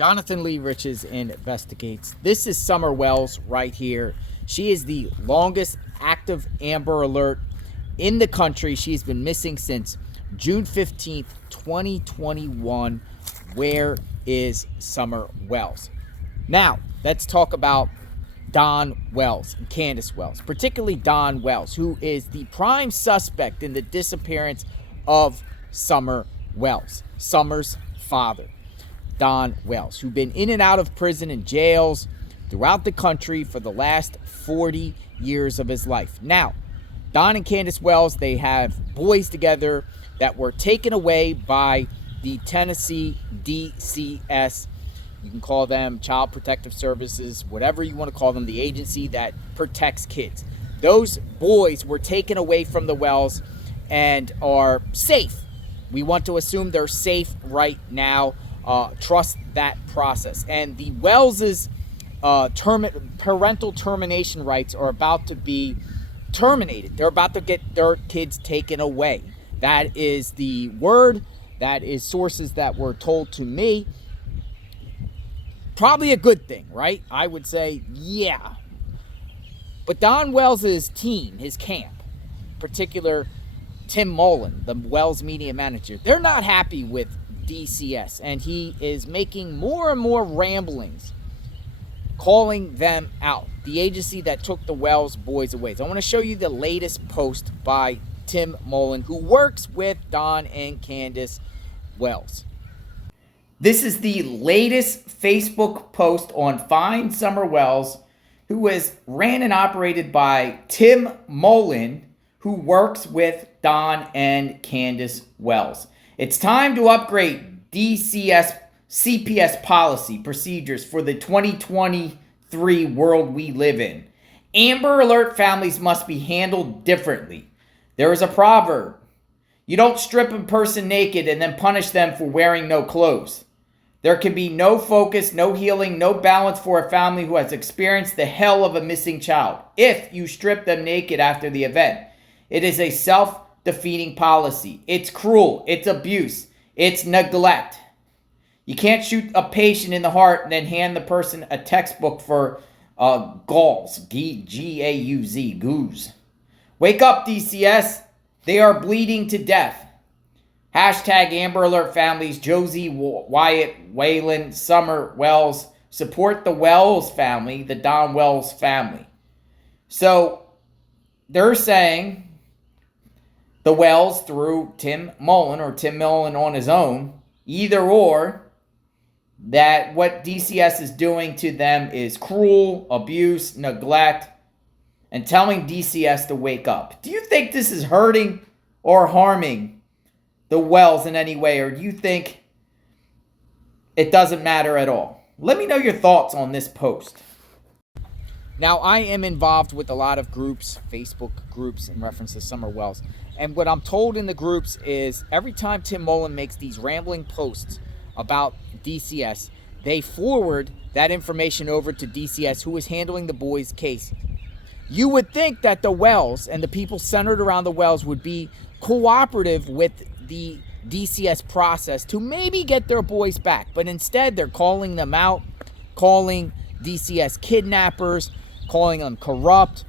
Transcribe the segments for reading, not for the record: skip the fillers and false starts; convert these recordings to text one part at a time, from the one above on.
Jonathan Lee Riches investigates. This is Summer Wells right here. She is the longest active Amber Alert in the country. She's been missing since June 15th, 2021. Where is Summer Wells? Now, let's talk about Don Wells and Candus Wells, particularly Don Wells, who is the prime suspect in the disappearance of Summer Wells, Summer's father. Don Wells, who've been in and out of prison and jails throughout the country for the last 40 years of his life. Now, Don and Candus Wells, they have boys together that were taken away by the Tennessee DCS. You can call them Child Protective Services, whatever you want to call them, the agency that protects kids. Those boys were taken away from the Wells and are safe. We want to assume they're safe right now. Trust that process. And the Wells' parental termination rights are about to be terminated. They're about to get their kids taken away. That is the word. That is sources that were told to me. Probably a good thing, right? I would say, yeah. But Don Wells' team, his camp, particular Tim Mullen, the Wells media manager, they're not happy with DCS, and he is making more and more ramblings, calling them out, the agency that took the Wells boys away. So I want to show you the latest post by Tim Mullen, who works with Don and Candus Wells. This is the latest Facebook post on Find Summer Wells, who is ran and operated by Tim Mullen, who works with Don and Candus Wells. It's time to upgrade DCS CPS policy procedures for the 2023 world we live in. Amber Alert families must be handled differently. There is a proverb: you don't strip a person naked and then punish them for wearing no clothes. There can be no focus, no healing, no balance for a family who has experienced the hell of a missing child if you strip them naked after the event. It is a self-defeating policy. It's cruel. It's abuse. It's neglect. You can't shoot a patient in the heart and then hand the person a textbook for gauze. G-A-U-Z, goose. Wake up, DCS. They are bleeding to death. Hashtag Amber Alert families, Josie, Wyatt, Waylon, Summer Wells. Support the Wells family, the Don Wells family. So they're saying the Wells through Tim Mullen, or Tim Mullen on his own, either or, that what DCS is doing to them is cruel, abuse, neglect, and telling DCS to wake up. Do you think this is hurting or harming the Wells in any way, or do you think it doesn't matter at all? Let me know your thoughts on this post. Now, I am involved with a lot of groups, Facebook groups, in reference to Summer Wells. And what I'm told in the groups is every time Tim Mullen makes these rambling posts about DCS, they forward that information over to DCS, who is handling the boys' case. You would think that the Wells and the people centered around the Wells would be cooperative with the DCS process to maybe get their boys back. But instead, they're calling them out, calling DCS kidnappers, calling them corrupt.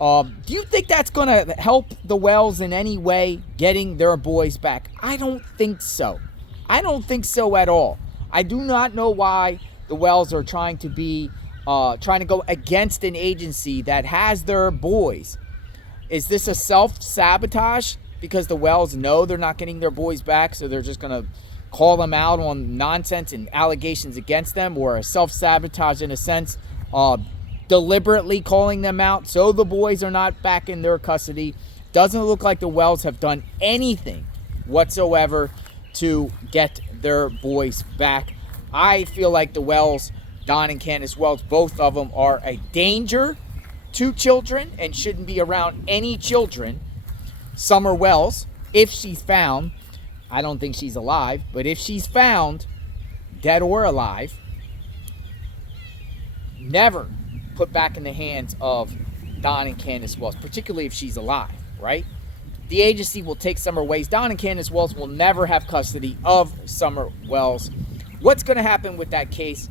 Do you think that's going to help the Wells in any way getting their boys back? I don't think so. I don't think so at all. I do not know why the Wells are trying to go against an agency that has their boys. Is this a self-sabotage because the Wells know they're not getting their boys back, so they're just going to call them out on nonsense and allegations against them, or a self-sabotage in a sense, deliberately calling them out so the boys are not back in their custody? Doesn't look like the Wells have done anything whatsoever to get their boys back. I feel like the Wells, Don and Candus Wells, both of them are a danger to children and shouldn't be around any children. Summer Wells, if she's found, I don't think she's alive, but if she's found, dead or alive, never put back in the hands of Don and Candus Wells, particularly if she's alive, right? The agency will take Summer Wells. Don and Candus Wells will never have custody of Summer Wells What's going to happen with that case?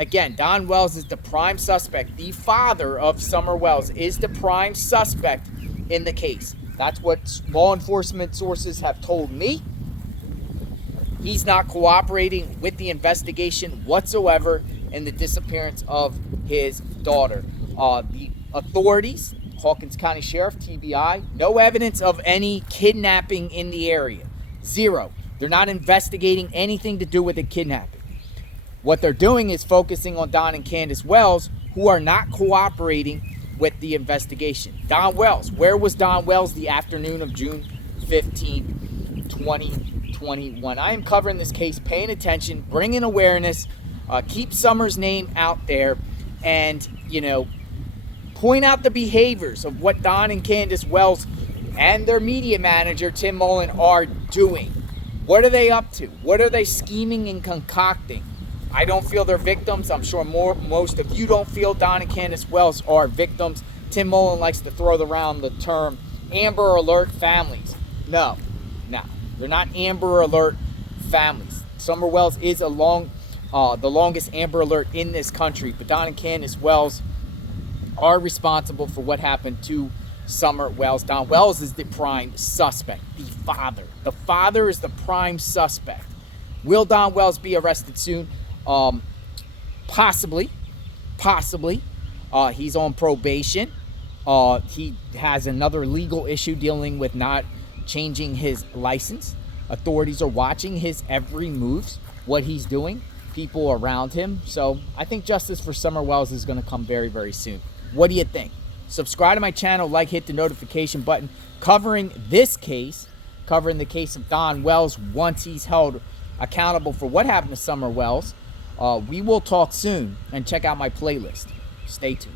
Again, Don Wells is the prime suspect. The father of Summer Wells is the prime suspect in the case. That's what law enforcement sources have told me. He's not cooperating with the investigation whatsoever in the disappearance of his daughter. The authorities, Hawkins County Sheriff, TBI, no evidence of any kidnapping in the area. Zero. They're not investigating anything to do with a kidnapping. What they're doing is focusing on Don and Candus Wells, who are not cooperating with the investigation. Don Wells, where was Don Wells the afternoon of June 15, 2021? I am covering this case, paying attention, bringing awareness, keep Summer's name out there, and, point out the behaviors of what Don and Candus Wells and their media manager, Tim Mullen, are doing. What are they up to? What are they scheming and concocting? I don't feel they're victims. I'm sure most of you don't feel Don and Candus Wells are victims. Tim Mullen likes to throw around the term Amber Alert families. No, they're not Amber Alert families. Summer Wells is the longest Amber Alert in this country, but Don and Candus Wells are responsible for what happened to Summer Wells. Don Wells is the prime suspect, the father. The father is the prime suspect. Will Don Wells be arrested soon? Possibly. He's on probation. He has another legal issue dealing with not changing his license. Authorities are watching his every move, what he's doing, people around him. So I think justice for Summer Wells is going to come very, very soon. What do you think? Subscribe to my channel, hit the notification button. Covering this case, covering the case of Don Wells once he's held accountable for what happened to Summer Wells. We will talk soon, and check out my playlist. Stay tuned.